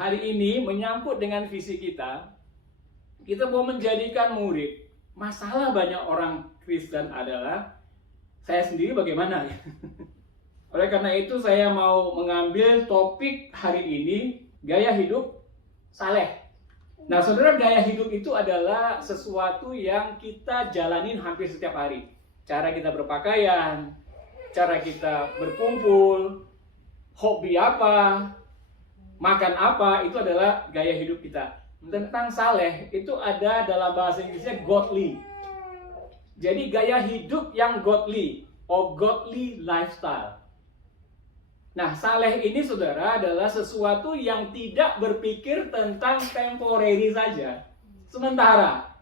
hari ini menyangkut dengan visi kita mau menjadikan murid. Masalah banyak orang Kristen adalah, saya sendiri bagaimana? Oleh karena itu saya mau mengambil topik hari ini, gaya hidup saleh. Nah saudara, gaya hidup itu adalah sesuatu yang kita jalanin hampir setiap hari. Cara kita berpakaian, cara kita berkumpul, hobi apa, makan apa, itu adalah gaya hidup kita. Tentang saleh, itu ada dalam bahasa Inggrisnya godly. Jadi gaya hidup yang godly, or godly lifestyle. Nah, saleh ini saudara adalah sesuatu yang tidak berpikir tentang temporary saja, sementara.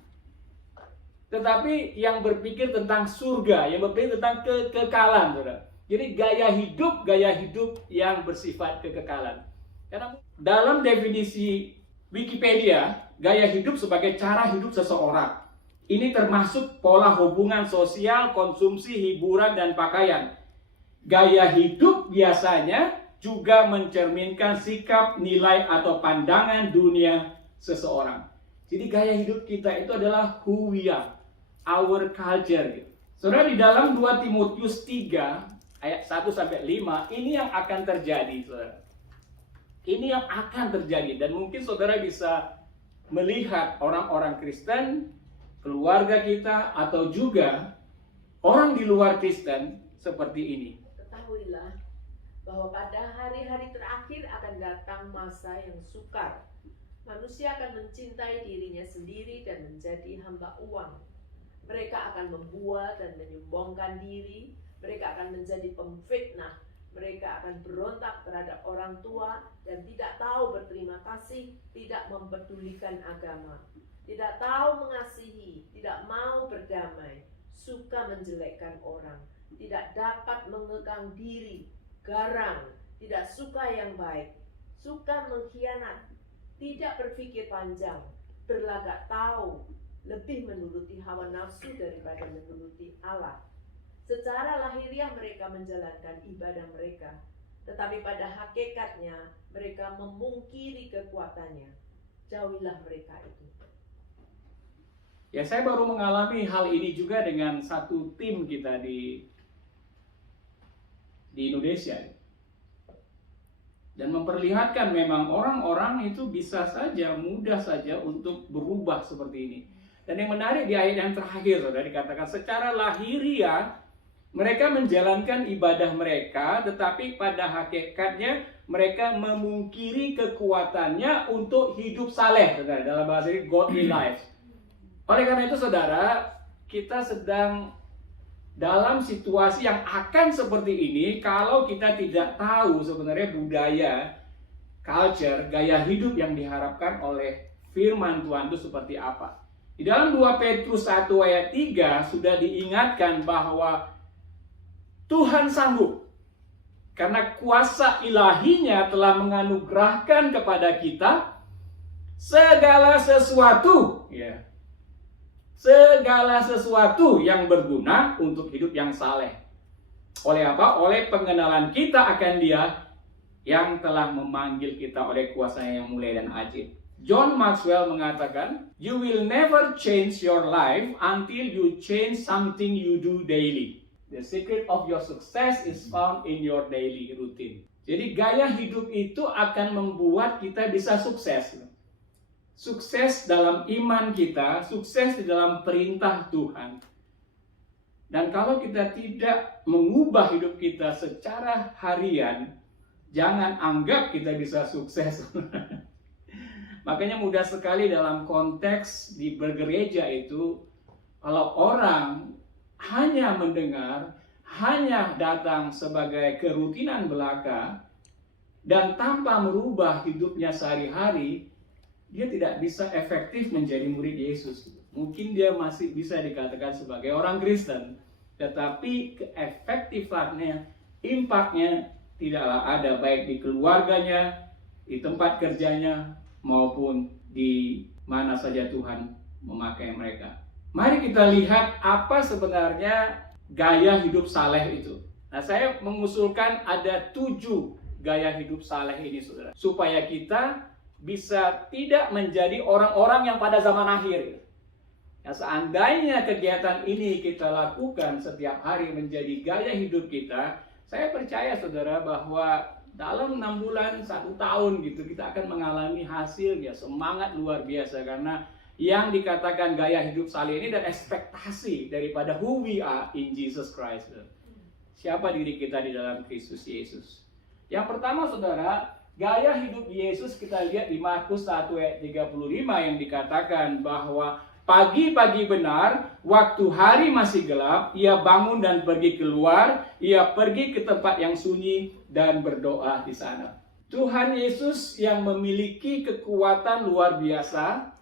Tetapi yang berpikir tentang surga, yang berpikir tentang kekekalan, saudara. Jadi gaya hidup yang bersifat kekekalan. Karena dalam definisi Wikipedia, gaya hidup sebagai cara hidup seseorang. Ini termasuk pola hubungan sosial, konsumsi, hiburan, dan pakaian. Gaya hidup biasanya juga mencerminkan sikap, nilai, atau pandangan dunia seseorang. Jadi gaya hidup kita itu adalah who we are, our culture. Saudara, di dalam 2 Timotius 3 ayat 1-5, ini yang akan terjadi, saudara. Ini yang akan terjadi, dan mungkin saudara bisa melihat orang-orang Kristen, keluarga kita, atau juga orang di luar Kristen seperti ini. Ketahuilah bahwa pada hari-hari terakhir akan datang masa yang sukar. Manusia akan mencintai dirinya sendiri dan menjadi hamba uang. Mereka akan membual dan menyombongkan diri. Mereka akan menjadi pemfitnah. Mereka akan berontak terhadap orang tua dan tidak tahu berterima kasih, tidak mempedulikan agama, tidak tahu mengasihi, tidak mau berdamai, suka menjelekkan orang, tidak dapat mengekang diri, garang, tidak suka yang baik, suka mengkhianat, tidak berpikir panjang, berlagak tahu, lebih menuruti hawa nafsu daripada menuruti Allah. Secara lahiriah mereka menjalankan ibadah mereka, tetapi pada hakikatnya mereka memungkiri kekuatannya. Jauhilah mereka itu. Ya, saya baru mengalami hal ini juga dengan satu tim kita di Indonesia. Dan memperlihatkan memang orang-orang itu bisa saja, mudah saja untuk berubah seperti ini. Dan yang menarik di ayat yang terakhir, saudara, dikatakan secara lahiriah mereka menjalankan ibadah mereka, tetapi pada hakikatnya mereka memungkiri kekuatannya untuk hidup saleh, saudara, dalam bahasa ini godly life. Oleh karena itu, saudara, kita sedang dalam situasi yang akan seperti ini kalau kita tidak tahu sebenarnya budaya, culture, gaya hidup yang diharapkan oleh firman Tuhan itu seperti apa. Di dalam 2 Petrus 1 ayat 3 sudah diingatkan bahwa Tuhan sanggup, karena kuasa ilahinya telah menganugerahkan kepada kita segala sesuatu, ya, segala sesuatu yang berguna untuk hidup yang saleh. Oleh apa? Oleh pengenalan kita akan Dia yang telah memanggil kita oleh kuasa-Nya yang mulia dan ajaib. John Maxwell mengatakan, "You will never change your life until you change something you do daily. The secret of your success is found in your daily routine." Jadi gaya hidup itu akan membuat kita bisa sukses. Sukses dalam iman kita, sukses di dalam perintah Tuhan. Dan kalau kita tidak mengubah hidup kita secara harian, jangan anggap kita bisa sukses. Makanya mudah sekali dalam konteks di bergereja itu, kalau orang hanya mendengar, hanya datang sebagai kerutinan belaka, dan tanpa merubah hidupnya sehari-hari, dia tidak bisa efektif menjadi murid Yesus. Mungkin dia masih bisa dikatakan sebagai orang Kristen, tetapi keefektifannya, impaknya tidaklah ada baik di keluarganya, di tempat kerjanya, maupun di mana saja Tuhan memakai mereka. Mari kita lihat apa sebenarnya gaya hidup saleh itu. Nah, saya mengusulkan ada 7 gaya hidup saleh ini, saudara, supaya kita bisa tidak menjadi orang-orang yang pada zaman akhir. Ya, seandainya kegiatan ini kita lakukan setiap hari menjadi gaya hidup kita, saya percaya saudara bahwa dalam 6 bulan, 1 tahun gitu, kita akan mengalami hasil ya semangat luar biasa. Karena yang dikatakan gaya hidup saleh ini dan ekspektasi daripada who we are in Jesus Christ. Siapa diri kita di dalam Kristus Yesus. Yang pertama saudara, gaya hidup Yesus kita lihat di Markus 1 ayat 35 yang dikatakan bahwa pagi-pagi benar, waktu hari masih gelap, ia bangun dan pergi keluar, ia pergi ke tempat yang sunyi dan berdoa di sana. Tuhan Yesus yang memiliki kekuatan luar biasa,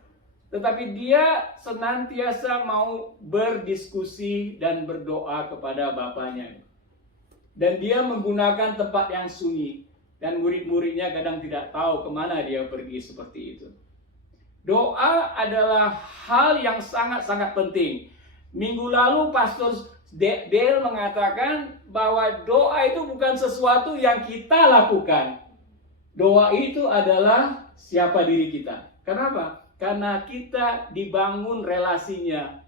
tetapi dia senantiasa mau berdiskusi dan berdoa kepada Bapaknya. Dan dia menggunakan tempat yang sunyi. Dan murid-muridnya kadang tidak tahu kemana dia pergi seperti itu. Doa adalah hal yang sangat-sangat penting. Minggu lalu Pastor Dale mengatakan bahwa doa itu bukan sesuatu yang kita lakukan. Doa itu adalah siapa diri kita. Kenapa? Karena kita dibangun relasinya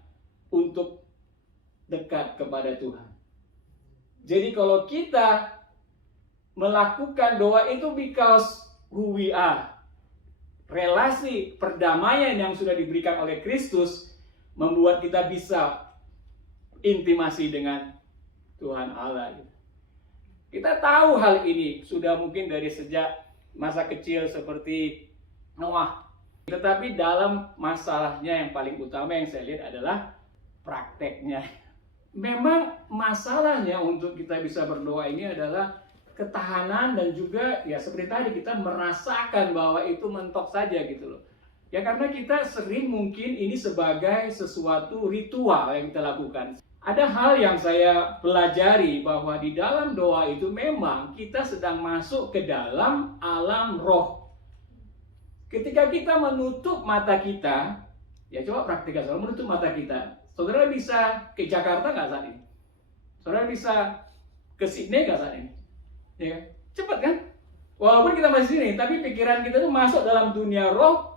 untuk dekat kepada Tuhan. Jadi kalau kita melakukan doa itu because who we are. Relasi perdamaian yang sudah diberikan oleh Kristus membuat kita bisa intimasi dengan Tuhan Allah. Kita tahu hal ini sudah mungkin dari sejak masa kecil seperti Noah. Tetapi dalam masalahnya yang paling utama yang saya lihat adalah prakteknya. Memang masalahnya untuk kita bisa berdoa ini adalah ketahanan dan juga ya seperti tadi kita merasakan bahwa itu mentok saja gitu loh. Ya karena kita sering mungkin ini sebagai sesuatu ritual yang kita lakukan. Ada hal yang saya pelajari bahwa di dalam doa itu memang kita sedang masuk ke dalam alam roh. Ketika kita menutup mata kita, ya coba praktikkan saudara menutup mata kita. Saudara bisa ke Jakarta nggak saat ini? Saudara bisa ke Sydney nggak saat ini? Ya, cepat kan? Walaupun kita masih sini, tapi pikiran kita tuh masuk dalam dunia roh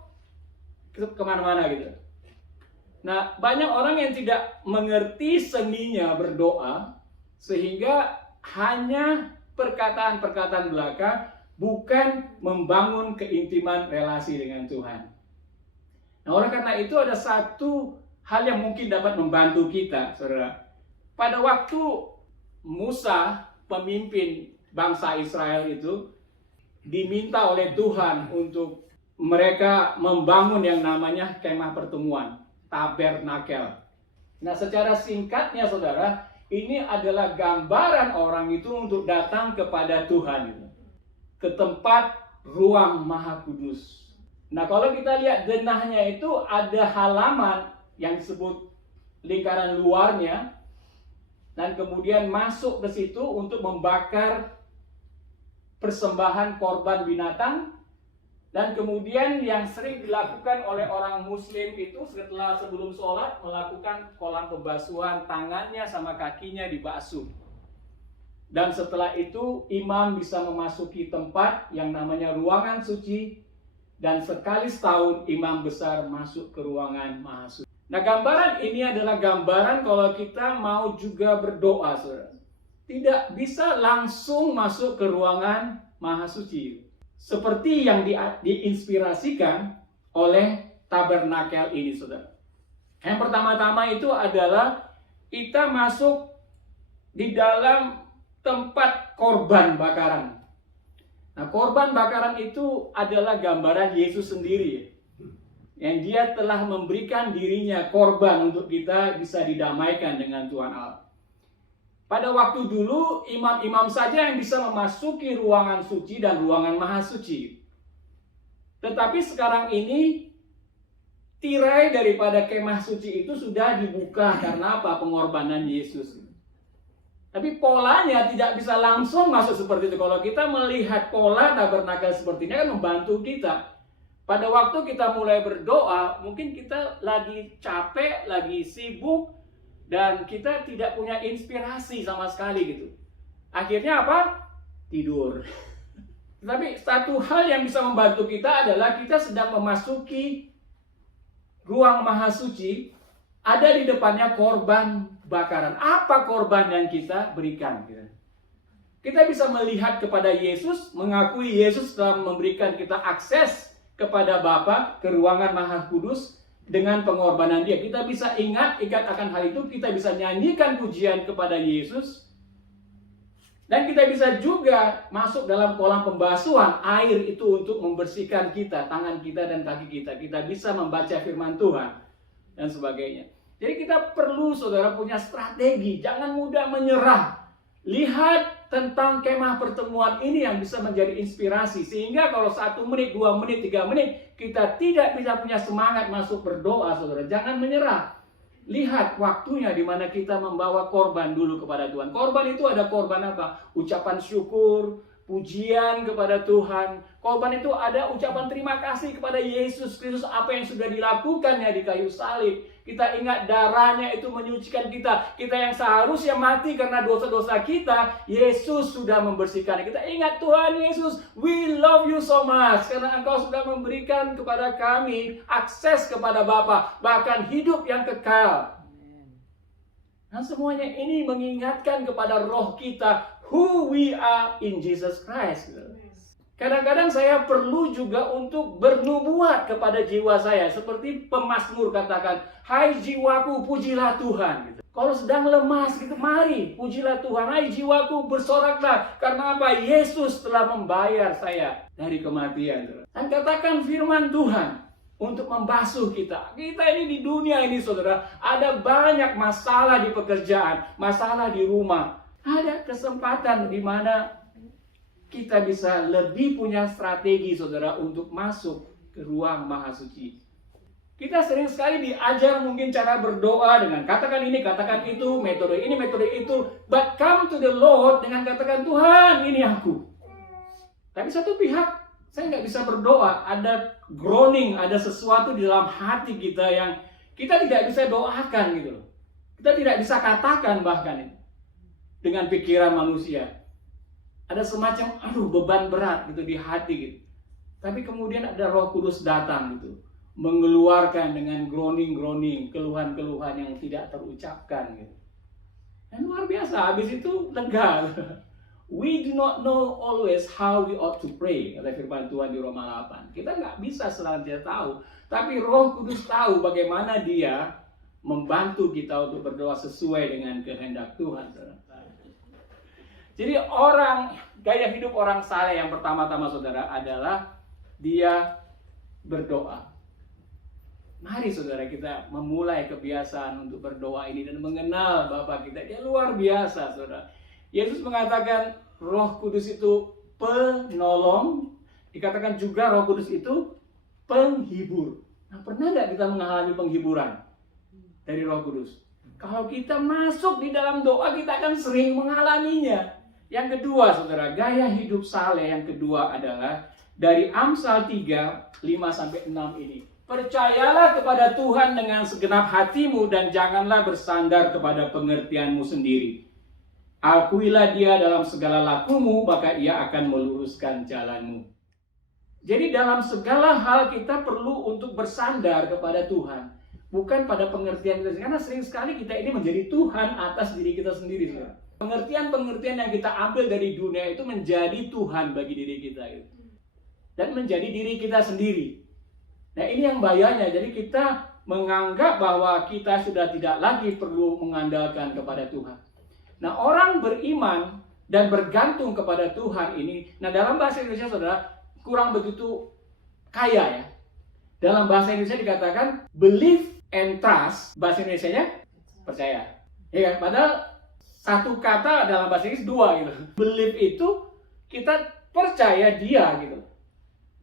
kemana-mana gitu. Nah, banyak orang yang tidak mengerti seninya berdoa, sehingga hanya perkataan-perkataan belaka, bukan membangun keintiman relasi dengan Tuhan. Nah, oleh karena itu ada satu hal yang mungkin dapat membantu kita, saudara. Pada waktu Musa, pemimpin bangsa Israel itu, diminta oleh Tuhan untuk mereka membangun yang namanya kemah pertemuan, tabernakel. Nah, secara singkatnya, saudara, ini adalah gambaran orang itu untuk datang kepada Tuhan, ke tempat ruang maha kudus. Nah, kalau kita lihat denahnya itu ada halaman yang disebut lingkaran luarnya, dan kemudian masuk ke situ untuk membakar persembahan korban binatang. Dan kemudian yang sering dilakukan oleh orang muslim itu setelah sebelum sholat melakukan kolam pembasuhan, tangannya sama kakinya dibasuh. Dan setelah itu imam bisa memasuki tempat yang namanya ruangan suci, dan sekali setahun imam besar masuk ke ruangan maha suci. Nah, gambaran ini adalah gambaran kalau kita mau juga berdoa, saudara. Tidak bisa langsung masuk ke ruangan maha suci. Seperti yang diinspirasikan oleh tabernakel ini, saudara. Yang pertama-tama itu adalah kita masuk di dalam tempat korban bakaran. Nah, korban bakaran itu adalah gambaran Yesus sendiri. Yang dia telah memberikan dirinya korban untuk kita bisa didamaikan dengan Tuhan Allah. Pada waktu dulu, imam-imam saja yang bisa memasuki ruangan suci dan ruangan maha suci. Tetapi sekarang ini, tirai daripada kemah suci itu sudah dibuka karena apa? Pengorbanan Yesus. Tapi polanya tidak bisa langsung masuk seperti itu. Kalau kita melihat pola tabernakel seperti ini, akan membantu kita. Pada waktu kita mulai berdoa, mungkin kita lagi capek, lagi sibuk, dan kita tidak punya inspirasi sama sekali gitu. Akhirnya apa? Tidur. Tapi satu hal yang bisa membantu kita adalah kita sedang memasuki ruang maha suci, ada di depannya korban bakaran. Apa korban yang kita berikan? Kita bisa melihat kepada Yesus, mengakui Yesus telah memberikan kita akses kepada Bapa ke ruangan maha kudus dengan pengorbanan dia. Kita bisa ingat akan hal itu, kita bisa nyanyikan pujian kepada Yesus. Dan kita bisa juga masuk dalam kolam pembasuhan air itu untuk membersihkan kita, tangan kita dan kaki kita. Kita bisa membaca firman Tuhan dan sebagainya. Jadi kita perlu saudara punya strategi, jangan mudah menyerah. Lihat tentang kemah pertemuan ini yang bisa menjadi inspirasi. Sehingga kalau 1 menit, 2 menit, 3 menit, kita tidak bisa punya semangat masuk berdoa saudara. Jangan menyerah. Lihat waktunya di mana kita membawa korban dulu kepada Tuhan. Korban itu ada korban apa? Ucapan syukur, pujian kepada Tuhan. Korban itu ada ucapan terima kasih kepada Yesus Kristus apa yang sudah dilakukannya di kayu salib. Kita ingat darahnya itu menyucikan kita. Kita yang seharusnya mati karena dosa-dosa kita, Yesus sudah membersihkan. Kita ingat Tuhan Yesus, we love you so much. Karena Engkau sudah memberikan kepada kami akses kepada Bapa, bahkan hidup yang kekal. Nah semuanya ini mengingatkan kepada roh kita, who we are in Jesus Christ. Kadang-kadang saya perlu juga untuk bernubuat kepada jiwa saya. Seperti pemazmur katakan, hai jiwaku pujilah Tuhan. Kalau sedang lemas, mari pujilah Tuhan. Hai jiwaku bersoraklah. Karena apa? Yesus telah membayar saya dari kematian. Dan katakan firman Tuhan untuk membasuh kita. Kita ini di dunia ini saudara, ada banyak masalah di pekerjaan, masalah di rumah. Ada kesempatan di mana kita bisa lebih punya strategi saudara untuk masuk ke ruang maha suci. Kita sering sekali diajar mungkin cara berdoa dengan katakan ini, katakan itu, metode ini, metode itu. But come to the Lord dengan katakan Tuhan ini aku. Tapi satu pihak saya nggak bisa berdoa. Ada groaning, ada sesuatu di dalam hati kita yang kita tidak bisa doakan gitu loh. Kita tidak bisa katakan bahkan itu dengan pikiran manusia. Ada semacam beban berat gitu di hati gitu. Tapi kemudian ada Roh Kudus datang gitu, mengeluarkan dengan groaning, keluhan-keluhan yang tidak terucapkan gitu. Dan luar biasa, habis itu lega. We do not know always how we ought to pray, kata firman Tuhan di Roma 8. Kita nggak bisa selanjutnya tahu, tapi Roh Kudus tahu bagaimana dia membantu kita untuk berdoa sesuai dengan kehendak Tuhan. Jadi gaya hidup orang saleh yang pertama-tama saudara adalah dia berdoa. Mari saudara kita memulai kebiasaan untuk berdoa ini dan mengenal Bapa kita. Dia luar biasa saudara. Yesus mengatakan Roh Kudus itu penolong. Dikatakan juga Roh Kudus itu penghibur. Nah, pernah nggak kita mengalami penghiburan dari Roh Kudus? Kalau kita masuk di dalam doa kita akan sering mengalaminya. Yang kedua saudara, gaya hidup saleh yang kedua adalah dari Amsal 3, 5-6 ini. Percayalah kepada Tuhan dengan segenap hatimu dan janganlah bersandar kepada pengertianmu sendiri. Akuilah dia dalam segala lakumu, maka ia akan meluruskan jalanmu. Jadi dalam segala hal kita perlu untuk bersandar kepada Tuhan. Bukan pada pengertian kita. Karena sering sekali kita ini menjadi Tuhan atas diri kita sendiri. Saudara. Pengertian-pengertian yang kita ambil dari dunia itu menjadi Tuhan bagi diri kita. Dan menjadi diri kita sendiri. Nah ini yang bahayanya. Jadi kita menganggap bahwa kita sudah tidak lagi perlu mengandalkan kepada Tuhan. Nah orang beriman dan bergantung kepada Tuhan ini. Nah dalam bahasa Indonesia saudara kurang begitu kaya ya. Dalam bahasa Indonesia dikatakan believe and trust. Bahasa Indonesianya percaya. Ya kan? Padahal satu kata dalam bahasa Inggris dua gitu. Believe itu kita percaya dia gitu.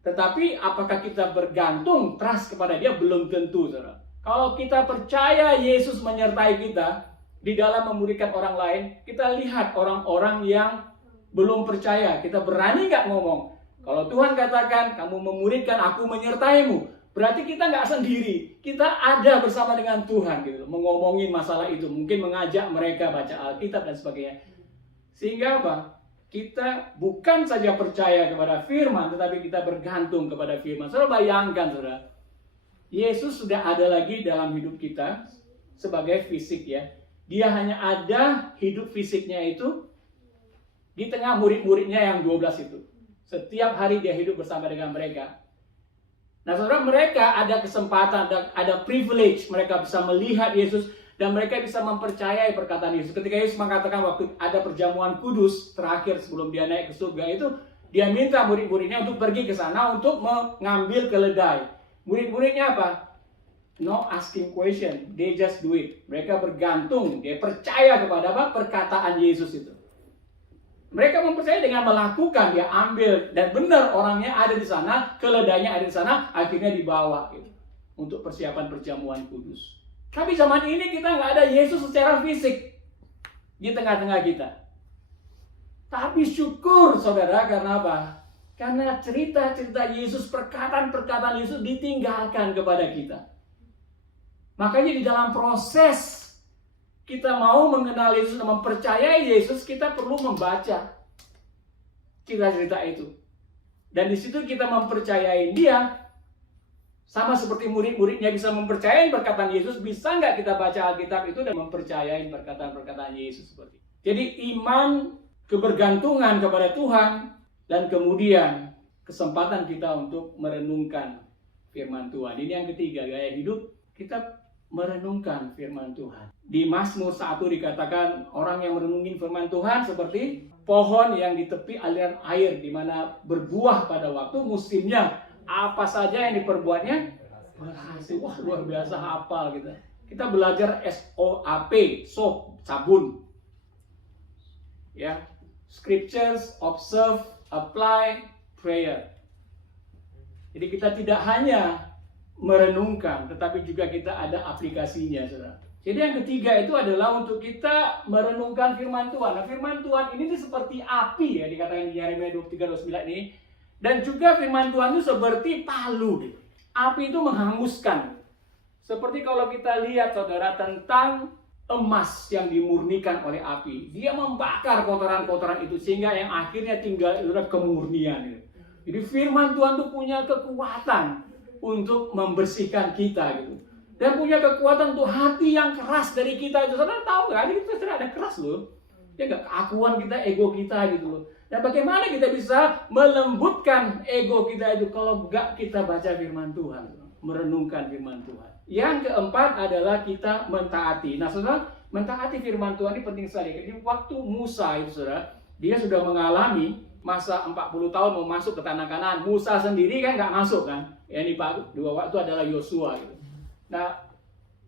Tetapi apakah kita bergantung trust kepada dia belum tentu saudara. Kalau kita percaya Yesus menyertai kita di dalam memuridkan orang lain, kita lihat orang-orang yang belum percaya. Kita berani nggak ngomong? Kalau Tuhan katakan kamu memuridkan aku menyertaimu. Berarti kita nggak sendiri, kita ada bersama dengan Tuhan gitu, mengomongin masalah itu, mungkin mengajak mereka baca Alkitab dan sebagainya. Sehingga apa? kita bukan saja percaya kepada firman, tetapi kita bergantung kepada firman. Saudara bayangkan, saudara, Yesus sudah ada lagi dalam hidup kita sebagai fisik ya. Dia hanya ada hidup fisiknya itu di tengah murid-muridnya yang 12 itu. Setiap hari dia hidup bersama dengan mereka. Nah saudara, mereka ada kesempatan, ada privilege, mereka bisa melihat Yesus dan mereka bisa mempercayai perkataan Yesus. Ketika Yesus mengatakan waktu ada perjamuan kudus terakhir sebelum dia naik ke surga itu, dia minta murid-muridnya untuk pergi ke sana untuk mengambil keledai. Murid-muridnya apa? No asking question, they just do it. Mereka bergantung, dia percaya kepada apa? Perkataan Yesus itu. Mereka mempercayai dengan melakukan, dia ambil dan benar orangnya ada di sana, keledainya ada di sana, akhirnya dibawa gitu untuk persiapan perjamuan kudus. Tapi zaman ini kita nggak ada Yesus secara fisik di tengah-tengah kita. Tapi syukur saudara, karena apa? Karena cerita-cerita Yesus, perkataan-perkataan Yesus ditinggalkan kepada kita. Makanya di dalam proses kita mau mengenal Yesus dan mempercayai Yesus, kita perlu membaca cerita-cerita itu. Dan di situ kita mempercayai Dia. Sama seperti murid-muridnya bisa mempercayai perkataan Yesus, bisa nggak kita baca Alkitab itu dan mempercayai perkataan-perkataan Yesus seperti itu. Jadi iman, kebergantungan kepada Tuhan, dan kemudian kesempatan kita untuk merenungkan firman Tuhan. Ini yang ketiga, gaya hidup kita merenungkan firman Tuhan. Di Mazmur 1 dikatakan orang yang merenungin firman Tuhan seperti pohon yang di tepi aliran air, di mana berbuah pada waktu musimnya. Apa saja yang diperbuatnya berhasil. Wah, luar biasa hafal kita. Kita belajar SOAP, soap, sabun. Ya, scriptures, observe, apply, prayer. Jadi kita tidak hanya merenungkan, tetapi juga kita ada aplikasinya, saudara. Jadi yang ketiga itu adalah untuk kita merenungkan firman Tuhan. Nah, firman Tuhan ini seperti api ya, dikatakan di Yeremia 23:29 ini. Dan juga firman Tuhan itu seperti palu. Api itu menghanguskan. Seperti kalau kita lihat saudara tentang emas yang dimurnikan oleh api. Dia membakar kotoran-kotoran itu sehingga yang akhirnya tinggal itu kemurnian. Jadi firman Tuhan itu punya kekuatan untuk membersihkan kita gitu. Dan punya kekuatan untuk hati yang keras dari kita itu. Saudara tahu nggak? Kita saudara ada keras loh. Ya nggak, keakuan kita, ego kita gitu loh. Dan bagaimana kita bisa melembutkan ego kita itu kalau enggak kita baca firman Tuhan, merenungkan firman Tuhan. Yang keempat adalah kita mentaati. Nah saudara, mentaati firman Tuhan ini penting sekali. Jadi waktu Musa itu saudara, dia sudah mengalami masa 40 tahun mau masuk ke tanah Kanaan. Musa sendiri kan nggak masuk kan. Yang dua waktu adalah Yosua gitu. Nah,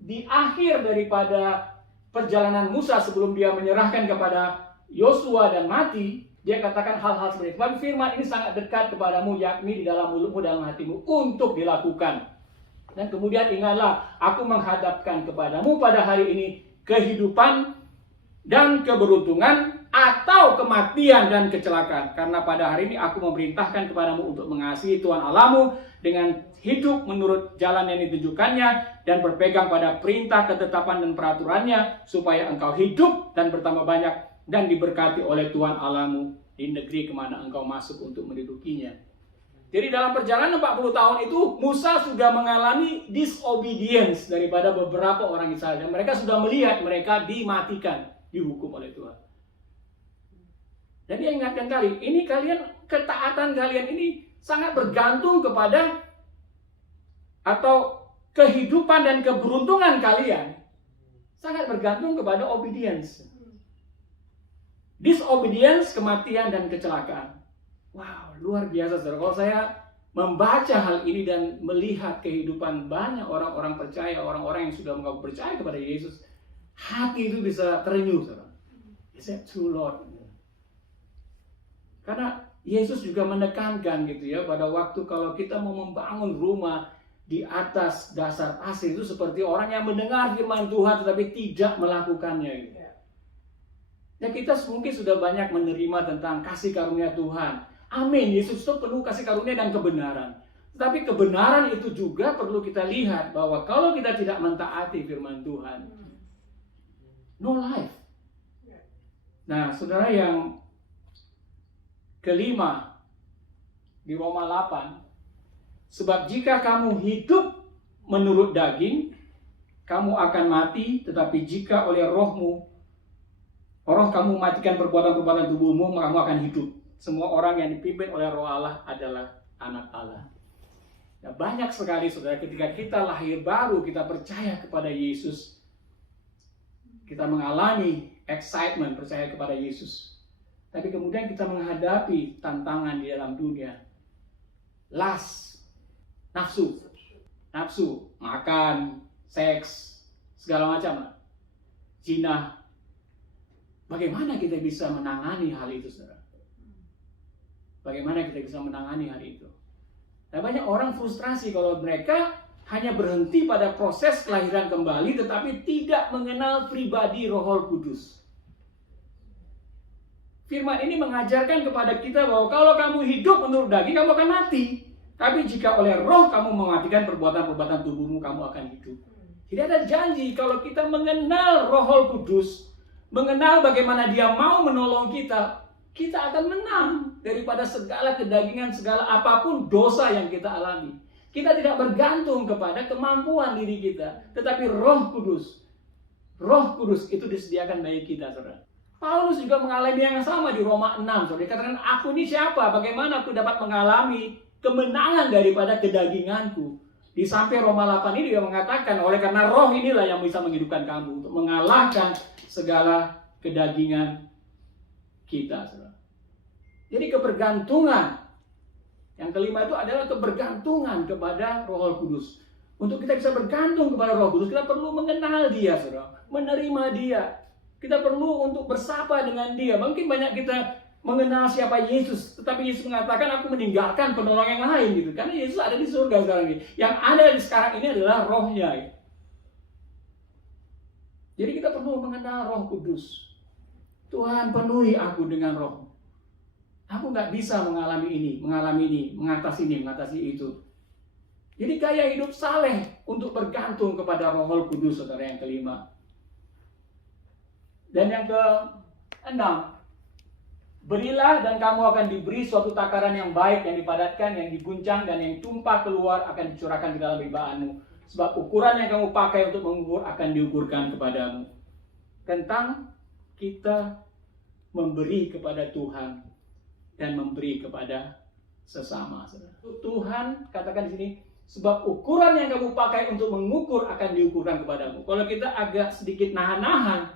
di akhir daripada perjalanan Musa sebelum dia menyerahkan kepada Yosua dan mati, dia katakan hal-hal seperti itu. Tapi firman ini sangat dekat kepadamu, yakni di dalam mulutmu, dalam hatimu, untuk dilakukan. Dan kemudian ingatlah, aku menghadapkan kepadamu pada hari ini kehidupan dan keberuntungan atau kematian dan kecelakaan. Karena pada hari ini aku memerintahkan kepadamu untuk mengasihi Tuhan Allahmu dengan hidup menurut jalan yang ditunjukkannya dan berpegang pada perintah, ketetapan dan peraturannya supaya engkau hidup dan bertambah banyak dan diberkati oleh Tuhan Allahmu di negeri kemana engkau masuk untuk mendudukinya. Jadi dalam perjalanan 40 tahun itu Musa sudah mengalami disobedience daripada beberapa orang Israel. Dan mereka sudah melihat mereka dimatikan, dihukum oleh Tuhan. Dan dia ingatkan kali, ini kalian, ketaatan kalian ini sangat bergantung kepada atau kehidupan dan keberuntungan kalian sangat bergantung kepada obedience. Disobedience, kematian dan kecelakaan. Wow, luar biasa saudara. Kalau saya membaca hal ini dan melihat kehidupan banyak orang-orang percaya, orang-orang yang sudah mengaku percaya kepada Yesus, hati itu bisa terenyuh saudara. Is that true Lord? Karena Yesus juga menekankan gitu ya, pada waktu kalau kita mau membangun rumah di atas dasar pasir itu seperti orang yang mendengar firman Tuhan tetapi tidak melakukannya gitu. Ya kita mungkin sudah banyak menerima tentang kasih karunia Tuhan. Amin, Yesus itu penuh kasih karunia dan kebenaran. Tetapi kebenaran itu juga perlu kita lihat bahwa kalau kita tidak mentaati firman Tuhan, no life. Nah, saudara yang kelima di Roma 8, sebab jika kamu hidup menurut daging, kamu akan mati, tetapi jika oleh roh kamu matikan perbuatan-perbuatan tubuhmu, kamu akan hidup. Semua orang yang dipimpin oleh Roh Allah adalah anak Allah. Nah, banyak sekali saudara, ketika kita lahir baru, kita percaya kepada Yesus, kita mengalami excitement percaya kepada Yesus. Tapi kemudian kita menghadapi tantangan di dalam dunia. Nafsu, makan, seks, segala macam, zina. Bagaimana kita bisa menangani hal itu, saudara? Bagaimana kita bisa menangani hal itu? Nah, banyak orang frustrasi kalau mereka hanya berhenti pada proses kelahiran kembali, tetapi tidak mengenal pribadi Roh Kudus. Firman ini mengajarkan kepada kita bahwa kalau kamu hidup menurut daging, kamu akan mati. Tapi jika oleh roh kamu mematikan perbuatan-perbuatan tubuhmu, kamu akan hidup. Jadi ada janji kalau kita mengenal Roh Kudus, mengenal bagaimana Dia mau menolong kita, kita akan menang daripada segala kedagingan, segala apapun dosa yang kita alami. Kita tidak bergantung kepada kemampuan diri kita, tetapi Roh Kudus itu disediakan bagi kita, saudara. Paulus juga mengalami yang sama di Roma 6. Saudara, dikatakan, aku ini siapa? Bagaimana aku dapat mengalami kemenangan daripada kedaginganku? Di sampai Roma 8 ini dia mengatakan, oleh karena roh inilah yang bisa menghidupkan kamu untuk mengalahkan segala kedagingan kita, saudara. Jadi kebergantungan yang kelima itu adalah kebergantungan kepada Roh Kudus. Untuk kita bisa bergantung kepada Roh Kudus, kita perlu mengenal Dia, saudara, menerima Dia. Kita perlu untuk bersapa dengan Dia. Mungkin banyak kita mengenal siapa Yesus, tetapi Yesus mengatakan, aku meninggalkan penolong yang lain, gitu. Karena Yesus ada di surga sekarang ini. Yang ada di sekarang ini adalah rohnya. Jadi kita perlu mengenal Roh Kudus. Tuhan, penuhi aku dengan roh. Aku nggak bisa mengalami ini, mengatasi itu. Jadi gaya hidup saleh untuk bergantung kepada Roh Kudus, saudara, yang kelima. Dan yang keenam, berilah dan kamu akan diberi suatu takaran yang baik, yang dipadatkan, yang diguncang, dan yang tumpah keluar akan dicurahkan ke dalam ribaanmu. Sebab ukuran yang kamu pakai untuk mengukur akan diukurkan kepadamu. Tentang kita memberi kepada Tuhan dan memberi kepada sesama. Tuhan katakan di sini, sebab ukuran yang kamu pakai untuk mengukur akan diukurkan kepadamu. Kalau kita agak sedikit nahan-nahan,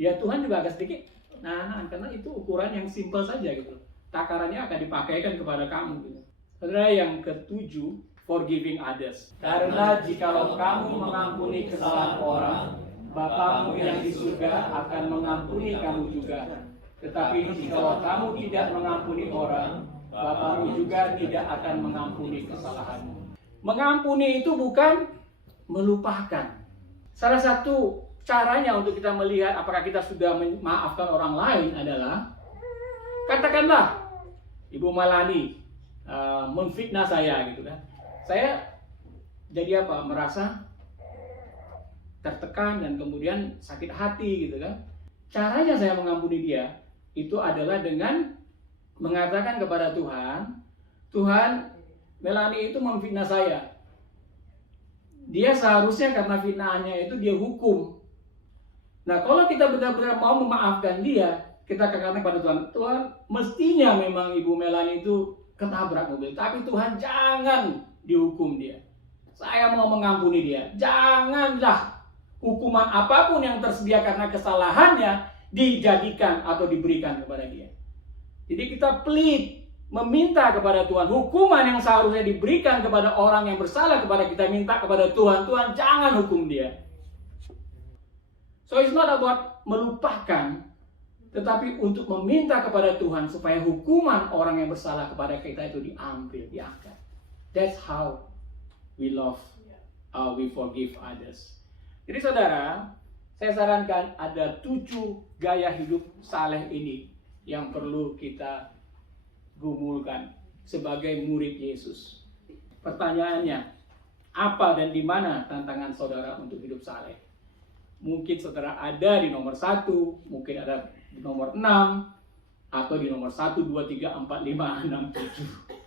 ya Tuhan juga agak sedikit nahan, karena itu ukuran yang simpel saja gitu. Takarannya akan dipakaikan kepada kamu gitu. Saudara, yang ketujuh, forgiving others. Karena jikalau kamu mengampuni kesalahan orang, Bapamu yang di surga akan mengampuni kamu juga. Tetapi jikalau kamu tidak mengampuni orang, Bapamu juga tidak akan mengampuni kesalahanmu. Mengampuni itu bukan melupakan. Salah satu caranya untuk kita melihat apakah kita sudah memaafkan orang lain adalah, katakanlah Ibu Malani memfitnah saya gitu kan. Saya jadi apa? Merasa tertekan dan kemudian sakit hati gitu kan. Caranya saya mengampuni dia itu adalah dengan mengatakan kepada Tuhan, Tuhan, Melani itu memfitnah saya. Dia seharusnya karena fitnahannya itu dia hukum. Nah, kalau kita benar-benar mau memaafkan dia, kita katakan kepada Tuhan, Tuhan, mestinya memang Ibu Melani itu ketabrak mobil, tapi Tuhan jangan dihukum dia. Saya mau mengampuni dia. Janganlah hukuman apapun yang tersedia karena kesalahannya dijadikan atau diberikan kepada dia. Jadi kita plead, meminta kepada Tuhan, hukuman yang seharusnya diberikan kepada orang yang bersalah kepada kita, minta kepada Tuhan, Tuhan jangan hukum dia. So it's not about melupakan, tetapi untuk meminta kepada Tuhan supaya hukuman orang yang bersalah kepada kita itu diambil, diangkat. That's how we love, we forgive others. Jadi saudara, saya sarankan ada 7 gaya hidup saleh ini yang perlu kita gumulkan sebagai murid Yesus. Pertanyaannya, apa dan di mana tantangan saudara untuk hidup saleh? Mungkin saudara ada di nomor 1, mungkin ada di nomor 6, atau di nomor 1, 2, 3, 4, 5, 6, 7.